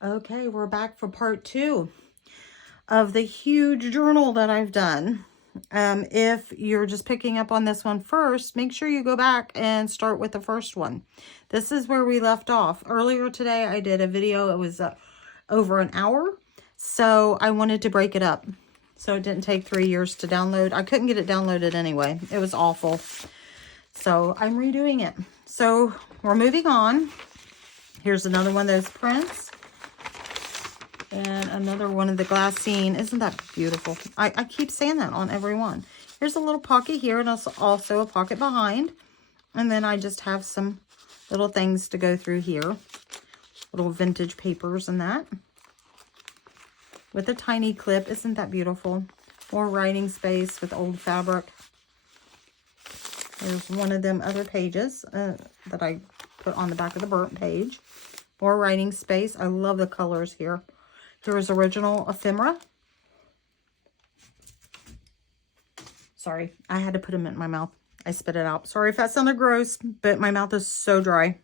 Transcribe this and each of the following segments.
Okay, we're back for part 2 of the huge journal that I've done. If you're just picking up on this one first, make sure you go back and start with the first one. This is where we left off. Earlier today, I did a video. It was over an hour, so I wanted to break it up. So it didn't take 3 years to download. I couldn't get it downloaded anyway. It was awful. So I'm redoing it. So we're moving on. Here's another one of those prints. And another one of the glassine. Isn't that beautiful? I keep saying that on every one. Here's a little pocket here, and also a pocket behind. And then I just have some little things to go through here. Little vintage papers and that. With a tiny clip. Isn't that beautiful? More writing space with old fabric. There's one of them other pages that I put on the back of the burnt page. More writing space. I love the colors here. Here's original ephemera. Sorry, I had to put them in my mouth. I spit it out. Sorry if that sounded gross, but my mouth is so dry.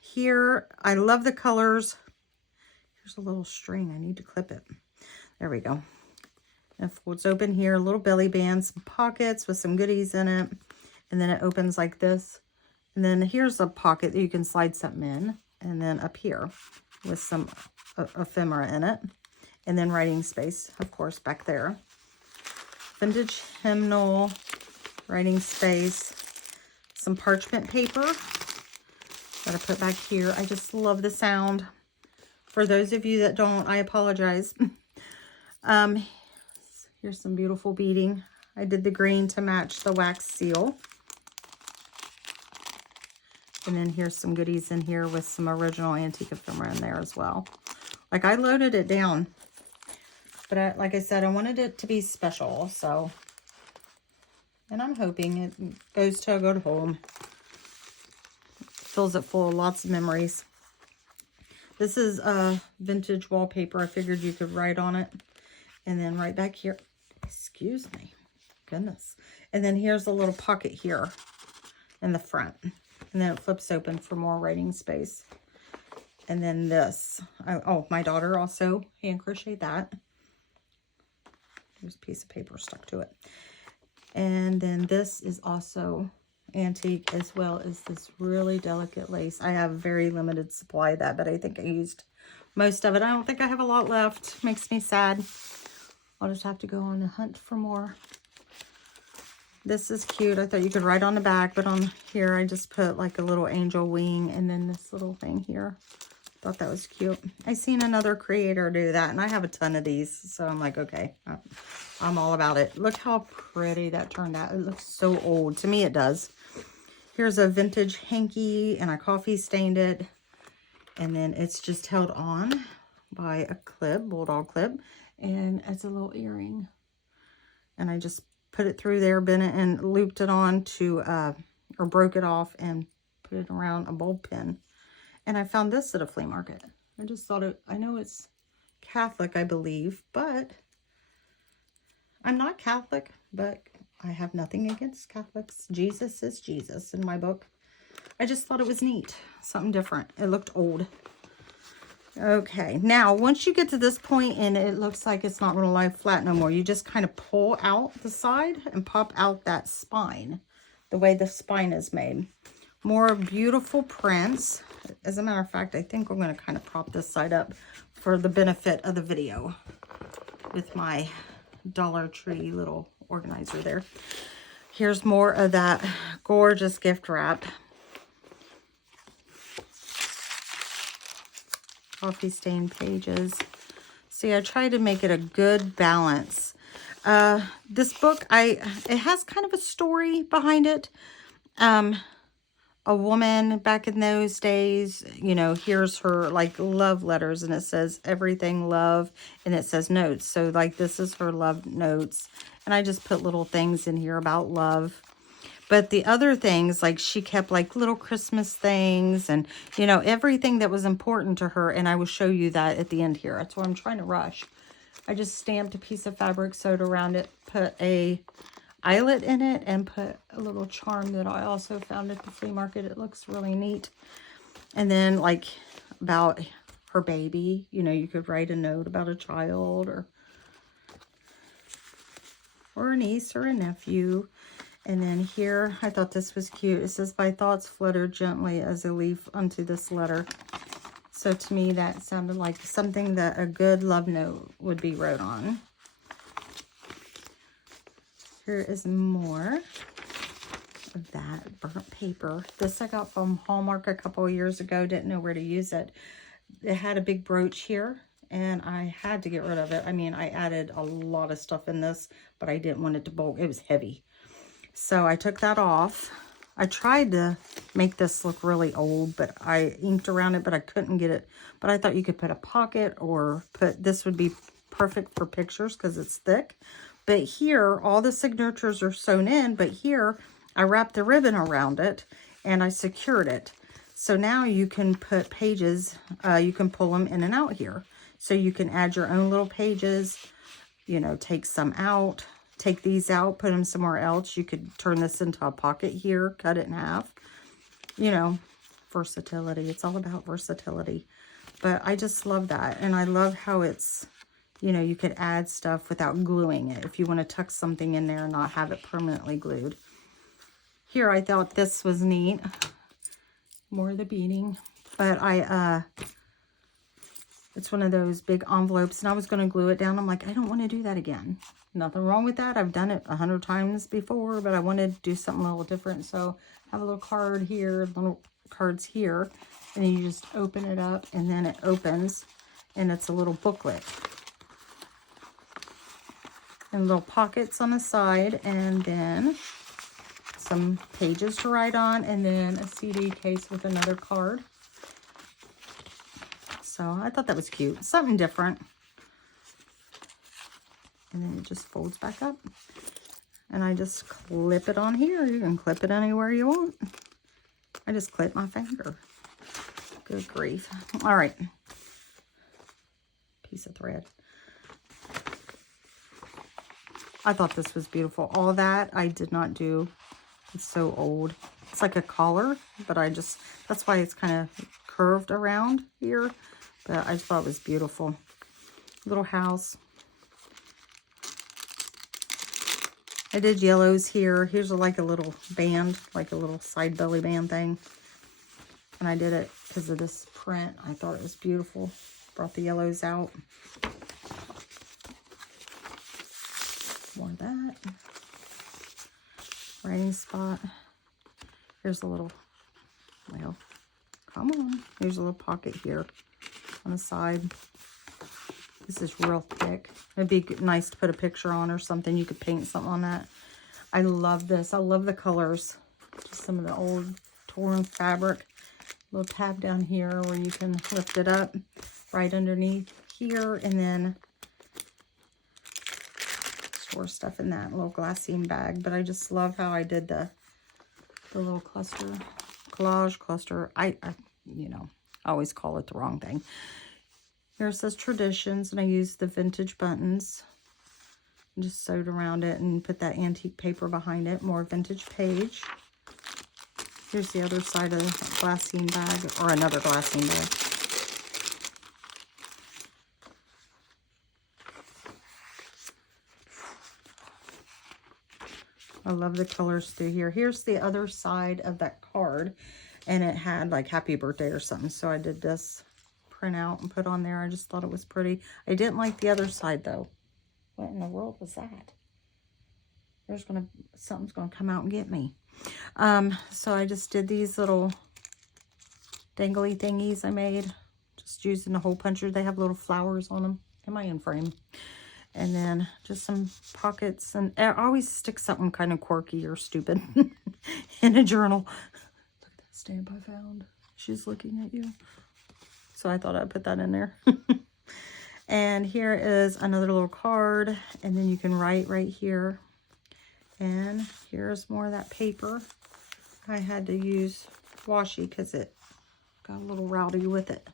Here, I love the colors. Here's a little string. I need to clip it. There we go. It folds open here. A little belly band, some pockets with some goodies in it. And then it opens like this. And then here's a pocket that you can slide something in. And then up here with some ephemera in it. And then writing space, of course, back there. Vintage hymnal, writing space, some parchment paper that I put back here. I just love the sound. For those of you that don't, I apologize. Here's some beautiful beading. I did the green to match the wax seal. And then here's some goodies in here with some original antique ephemera in there as well. Like, I loaded it down. But like I said, I wanted it to be special, so. And I'm hoping it goes to a good home. Fills it full of lots of memories. This is vintage wallpaper. I figured you could write on it. And then right back here. Excuse me. Goodness. And then here's a little pocket here in the front. And then it flips open for more writing space. And then this. Oh, my daughter also hand crocheted that. There's a piece of paper stuck to it. And then this is also antique, as well as this really delicate lace. I have very limited supply of that, but I think I used most of it. I don't think I have a lot left. Makes me sad. I'll just have to go on a hunt for more. This is cute. I thought you could write on the back, but on here I just put like a little angel wing and then this little thing here. Thought that was cute. I seen another creator do that, and I have a ton of these, so I'm like, okay, I'm all about it. Look how pretty that turned out. It looks so old. To me, it does. Here's a vintage hanky, and I coffee stained it, and then it's just held on by a clip, bulldog clip, and it's a little earring. And I just put it through there, bent it, and looped it on to, or broke it off and put it around a bulb pin. And I found this at a flea market. I just thought I know it's Catholic, I believe, but I'm not Catholic, but I have nothing against Catholics. Jesus is Jesus in my book. I just thought it was neat. Something different. It looked old. Okay, now once you get to this point and it looks like it's not going to lie flat no more, you just kind of pull out the side and pop out that spine, the way the spine is made. More beautiful prints. As a matter of fact, I think I'm going to kind of prop this side up for the benefit of the video with my Dollar Tree little organizer there. Here's more of that gorgeous gift wrap. Coffee stained pages. See, I try to make it a good balance. This book, it has kind of a story behind it. A woman back in those days, you know, here's her like love letters, and it says everything love, and it says notes. So like this is her love notes, and I just put little things in here about love. But the other things, like she kept like little Christmas things and, you know, everything that was important to her. And I will show you that at the end here. That's why I'm trying to rush. I just stamped a piece of fabric, sewed around it, put a eyelet in it, and put a little charm that I also found at the flea market. It looks really neat. And then like about her baby. You know, you could write a note about a child or a niece or a nephew. And then here, I thought this was cute. It says, "My thoughts flutter gently as a leaf unto this letter." So to me, that sounded like something that a good love note would be wrote on. Here is more of that burnt paper. This I got from Hallmark a couple of years ago. Didn't know where to use it. It had a big brooch here, and I had to get rid of it. I mean, I added a lot of stuff in this, but I didn't want it to bulk. It was heavy. So I took that off. I tried to make this look really old, but I inked around it, but I couldn't get it. But I thought you could put a pocket or this would be perfect for pictures because it's thick. But here, all the signatures are sewn in, but here I wrapped the ribbon around it and I secured it. So now you can put pages, you can pull them in and out here. So you can add your own little pages, you know, take some out. Take these out, put them somewhere else. You could turn this into a pocket here, cut it in half. You know, versatility. It's all about versatility. But I just love that. And I love how it's, you know, you could add stuff without gluing it. If you want to tuck something in there and not have it permanently glued. Here, I thought this was neat. More of the beading. But it's one of those big envelopes. And I was going to glue it down. I'm like, I don't want to do that again. Nothing wrong with that. I've done it 100 times before, but I wanted to do something a little different. So I have a little card here, little cards here, and then you just open it up and then it opens and it's a little booklet. And little pockets on the side and then some pages to write on and then a CD case with another card. So I thought that was cute. Something different. And then it just folds back up. And I just clip it on here. You can clip it anywhere you want. I just clip my finger. Good grief. All right. Piece of thread. I thought this was beautiful. All that I did not do. It's so old. It's like a collar, but that's why it's kind of curved around here. But I just thought it was beautiful. Little house. I did yellows here. Here's like a little band, like a little side belly band thing. And I did it because of this print. I thought it was beautiful. Brought the yellows out. More of that. Writing spot. Here's a little, well, come on. Here's a little pocket here on the side. This is real thick. It'd be nice to put a picture on or something. You could paint something on that. I love this. I love the colors. Just some of the old torn fabric. Little tab down here where you can lift it up right underneath here. And then store stuff in that little glassine bag. But I just love how I did the little collage cluster. I you know, I always call it the wrong thing. Here it says Traditions, and I used the vintage buttons. And just sewed around it and put that antique paper behind it. More vintage page. Here's the other side of the glassine bag, or another glassine bag. I love the colors through here. Here's the other side of that card, and it had like happy birthday or something. So I did this print out and put on there. I just thought it was pretty. I didn't like the other side though. What in the world was that? Something's gonna come out and get me. So I just did these little dangly thingies I made, just using the hole puncher. They have little flowers on them in my end frame. And then just some pockets, and I always stick something kind of quirky or stupid in a journal. Look at that stamp I found. She's looking at you. So I thought I'd put that in there. And here is another little card, and then you can write right here. And here's more of that paper. I had to use washi because it got a little rowdy with it.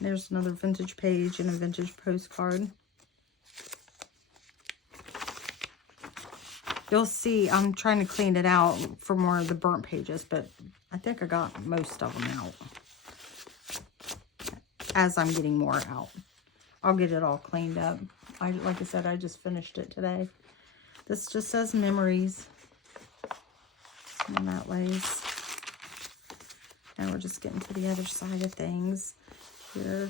There's another vintage page and a vintage postcard. You'll see I'm trying to clean it out for more of the burnt pages, but I think I got most of them out. as I'm getting more out. I'll get it all cleaned up. Like I said, I just finished it today. This just says memories. And that lays. And we're just getting to the other side of things. Here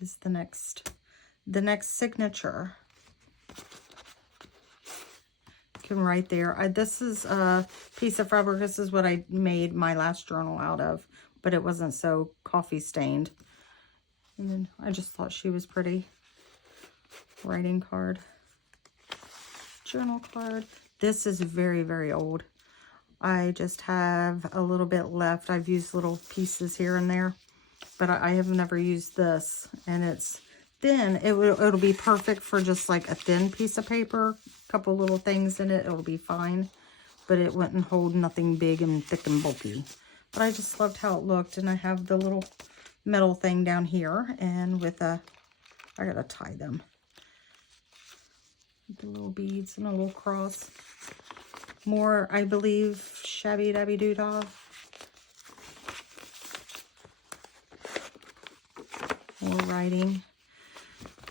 is the next signature. Can right there. This is a piece of fabric. This is what I made my last journal out of, but it wasn't so coffee stained. And then I just thought she was pretty. Writing card. Journal card. This is very, very old. I just have a little bit left. I've used little pieces here and there, but I have never used this. And it's thin. It'll be perfect for just like a thin piece of paper. A couple little things in it. It'll be fine. But it wouldn't hold nothing big and thick and bulky. But I just loved how it looked. And I have the little metal thing down here. And with I gotta tie them. The little beads and a little cross. More, I believe, Shabby Dabby Doodah. More writing.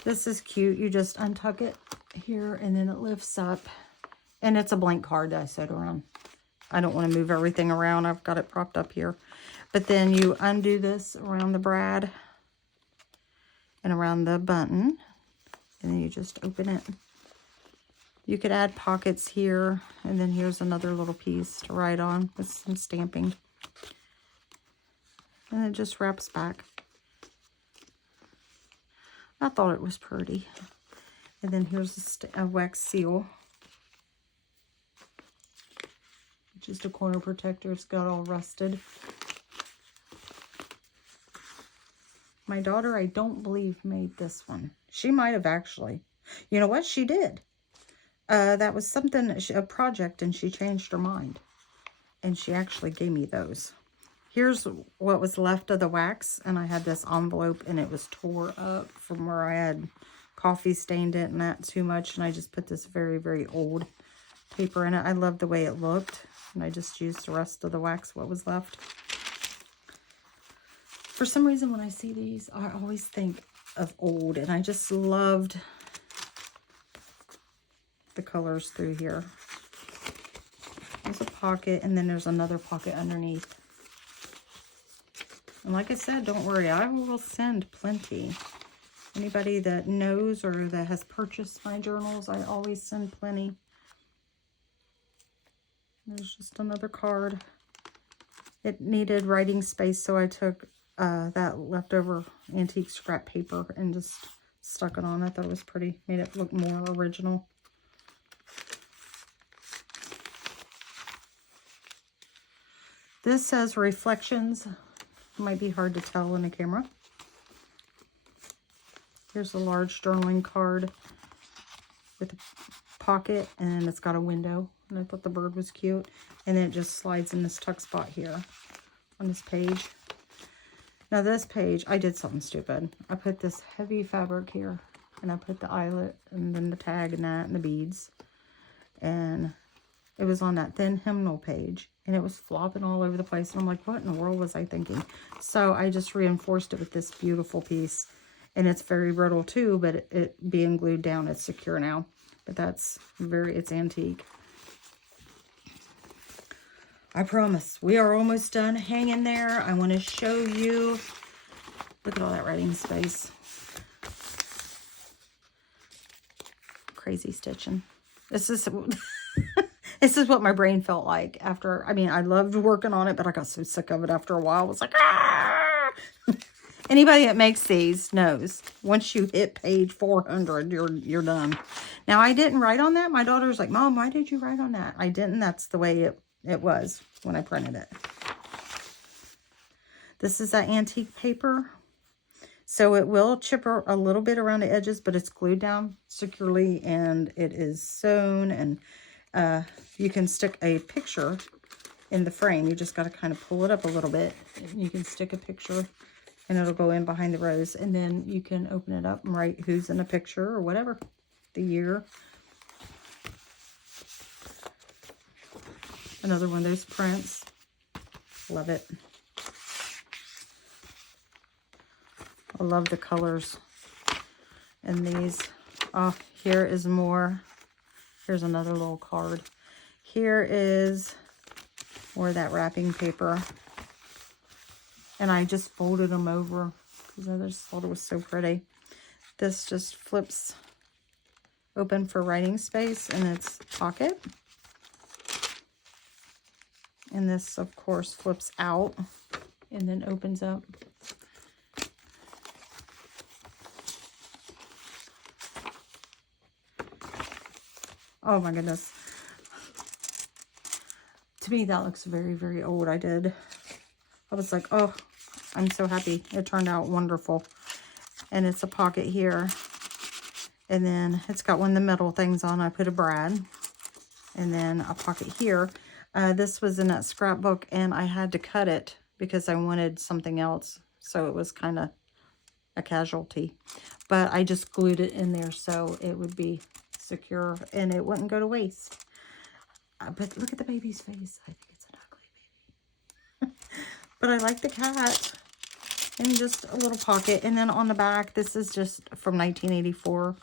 This is cute. You just untuck it here and then it lifts up. And it's a blank card that I sewed around. I don't want to move everything around. I've got it propped up here. But then you undo this around the brad and around the button. And then you just open it. You could add pockets here, and then here's another little piece to write on with some stamping. And it just wraps back. I thought it was pretty. And then here's a wax seal. Just a corner protector. It's got all rusted. My daughter, I don't believe, made this one. She might have actually. You know what? She did. That was something, a project, and she changed her mind. And she actually gave me those. Here's what was left of the wax. And I had this envelope, and it was tore up from where I had coffee stained it and that too much. And I just put this very, very old paper in it. I loved the way it looked. And I just used the rest of the wax, what was left. For some reason, when I see these, I always think of old. And I just loved the colors through here. There's a pocket, and then there's another pocket underneath. And like I said, don't worry, I will send plenty. Anybody that knows or that has purchased my journals, I always send plenty. There's just another card. It needed writing space, so I took that leftover antique scrap paper and just stuck it on. I thought it was pretty. Made it look more original. This says Reflections. Might be hard to tell in the camera. Here's a large journaling card with a pocket, and it's got a window. And I thought the bird was cute. And then it just slides in this tuck spot here on this page. Now this page, I did something stupid. I put this heavy fabric here, and I put the eyelet and then the tag and that and the beads. And it was on that thin hymnal page, and it was flopping all over the place. And I'm like, what in the world was I thinking? So I just reinforced it with this beautiful piece. And it's very brittle too, but it being glued down, it's secure now. But that's it's antique. I promise, we are almost done. Hang in there. I want to show you. Look at all that writing space. Crazy stitching. This is... This is what my brain felt like after, I mean, I loved working on it, but I got so sick of it after a while. I was like, ah! Anybody that makes these knows once you hit page 400, you're done. Now, I didn't write on that. My daughter's like, Mom, why did you write on that? I didn't. That's the way it was when I printed it. This is that antique paper. So it will chip a little bit around the edges, but it's glued down securely, and it is sewn, and you can stick a picture in the frame. You just got to kind of pull it up a little bit. You can stick a picture and it'll go in behind the rose. And then you can open it up and write who's in the picture or whatever. The year. Another one of those prints. Love it. I love the colors in these. Oh, here is more. Here's another little card. Here is more of that wrapping paper. And I just folded them over because I just thought it was so pretty. This just flips open for writing space in its pocket. And this, of course, flips out and then opens up. Oh my goodness. To me, that looks very, very old. I was like, oh, I'm so happy. It turned out wonderful. And it's a pocket here. And then it's got one of the metal things on. I put a brad. And then a pocket here. This was in that scrapbook, and I had to cut it because I wanted something else. So it was kind of a casualty. But I just glued it in there so it would be secure and it wouldn't go to waste. But look at the baby's face. I think it's an ugly baby. But I like the cat. And just a little pocket. And then on the back, this is just from 1984.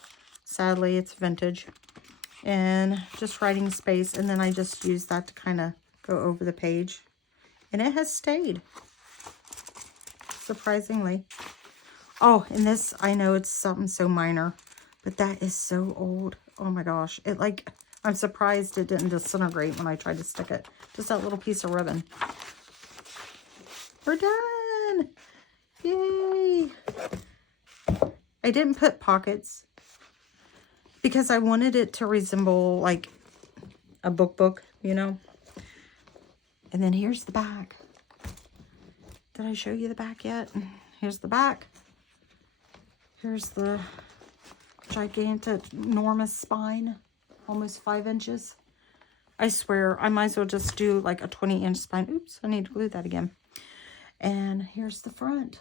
Sadly, it's vintage. And just writing space. And then I just used that to kind of go over the page. And it has stayed. Surprisingly. Oh, and this, I know it's something so minor. But that is so old. Oh my gosh. It like, I'm surprised it didn't disintegrate when I tried to stick it. Just that little piece of ribbon. We're done. Yay. I didn't put pockets because I wanted it to resemble like a book, you know. And then here's the back. Did I show you the back yet? Here's the back. Here's the gigantic, enormous spine. Almost 5 inches. I swear, I might as well just do like a 20-inch spine. Oops, I need to glue that again. And here's the front.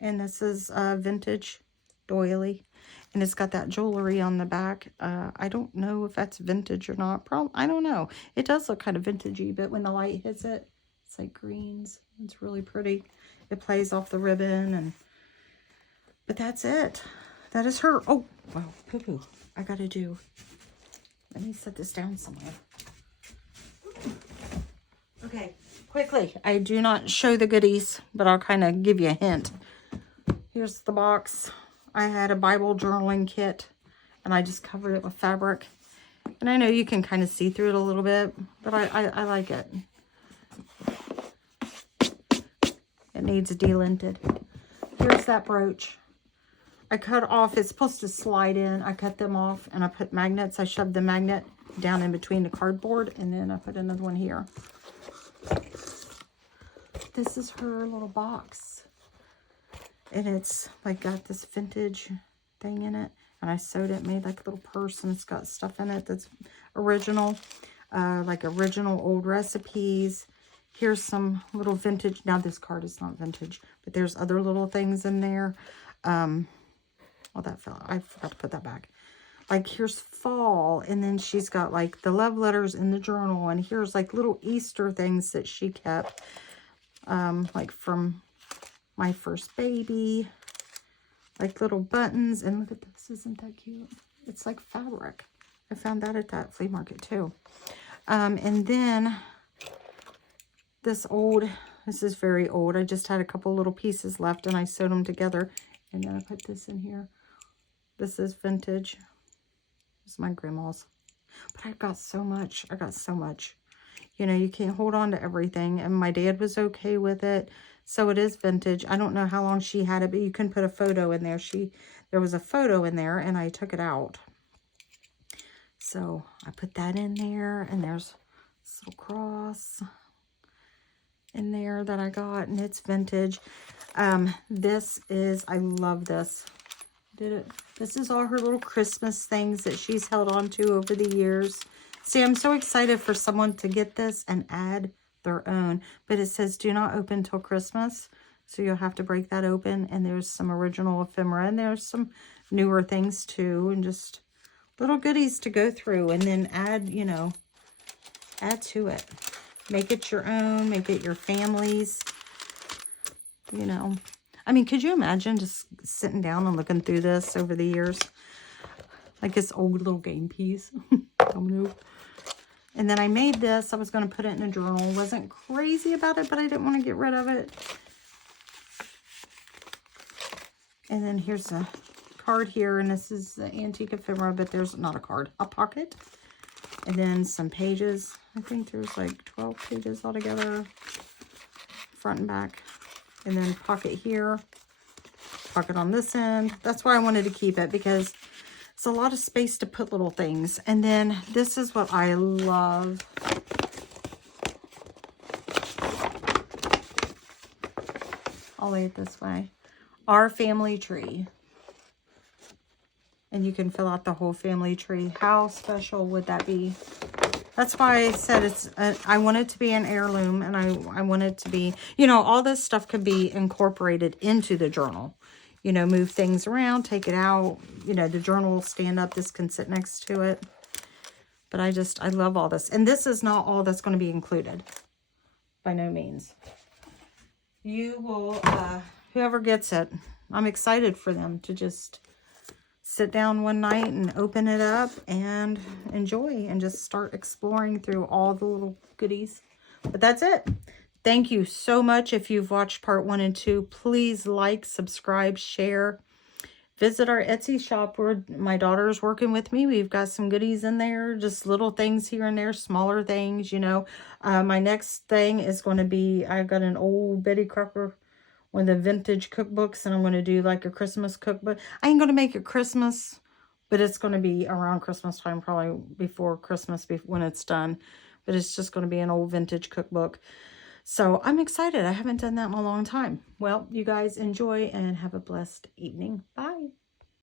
And this is vintage doily. And it's got that jewelry on the back. I don't know if that's vintage or not. I don't know. It does look kind of vintagey, but when the light hits it, it's like greens. It's really pretty. It plays off the ribbon. But that's it. That is her. Oh, wow, poo-poo. I gotta do. Let me set this down somewhere. Okay, quickly. I do not show the goodies, but I'll kind of give you a hint. Here's the box. I had a Bible journaling kit, and I just covered it with fabric. And I know you can kind of see through it a little bit, but I like it. It needs delinted. Here's that brooch. I cut off, it's supposed to slide in. I cut them off and I put magnets. I shoved the magnet down in between the cardboard and then I put another one here. This is her little box. And it's like got this vintage thing in it. And I sewed it, made like a little purse, and it's got stuff in it that's original. Like original old recipes. Here's some little vintage. Now this card is not vintage, but there's other little things in there. Oh, that fell. I forgot to put that back. Like, here's fall. And then she's got, like, the love letters in the journal. And here's, like, little Easter things that she kept. Like, from my first baby. Like, little buttons. And look at this. Isn't that cute? It's, like, fabric. I found that at that flea market, too. And then, this is very old. I just had a couple little pieces left. And I sewed them together. And then I put this in here. This is vintage. This is my grandma's. But I got so much. You know, you can't hold on to everything. And my dad was okay with it. So it is vintage. I don't know how long she had it, but you can put a photo in there. There was a photo in there, and I took it out. So I put that in there. And there's this little cross in there that I got. And it's vintage. I love this. This is all her little Christmas things that she's held on to over the years. See, I'm so excited for someone to get this and add their own. But it says do not open till Christmas. So you'll have to break that open. And there's some original ephemera. And there's some newer things too. And just little goodies to go through. And then add, you know, add to it. Make it your own. Make it your family's. You know. I mean, could you imagine just sitting down and looking through this over the years? Like this old little game piece. Domino. And then I made this. I was going to put it in a journal. Wasn't crazy about it, but I didn't want to get rid of it. And then here's a card here. And this is the antique ephemera, but there's not a card. A pocket. And then some pages. I think there's like 12 pages altogether. Front and back. And then pocket here. Pocket on this end. That's why I wanted to keep it, because it's a lot of space to put little things. And then this is what I love. I'll lay it this way. Our family tree. And you can fill out the whole family tree. How special would that be? That's why I said it's, I want it to be an heirloom, and I want it to be, you know, all this stuff could be incorporated into the journal. You know, move things around, take it out. You know, the journal will stand up. This can sit next to it. But I love all this. And this is not all that's going to be included. By no means. You will, whoever gets it, I'm excited for them to just sit down one night and open it up and enjoy and just start exploring through all the little goodies. But that's it. Thank you so much. If you've watched part 1 and 2, please like, subscribe, share. Visit our Etsy shop where my daughter is working with me. We've got some goodies in there, just little things here and there, smaller things, you know. My next thing is going to be, I've got an old Betty Crocker, one of the vintage cookbooks, and I'm going to do like a Christmas cookbook. I ain't going to make it Christmas, but it's going to be around Christmas time, probably before Christmas when it's done. But it's just going to be an old vintage cookbook. So I'm excited. I haven't done that in a long time. Well, you guys enjoy and have a blessed evening. Bye.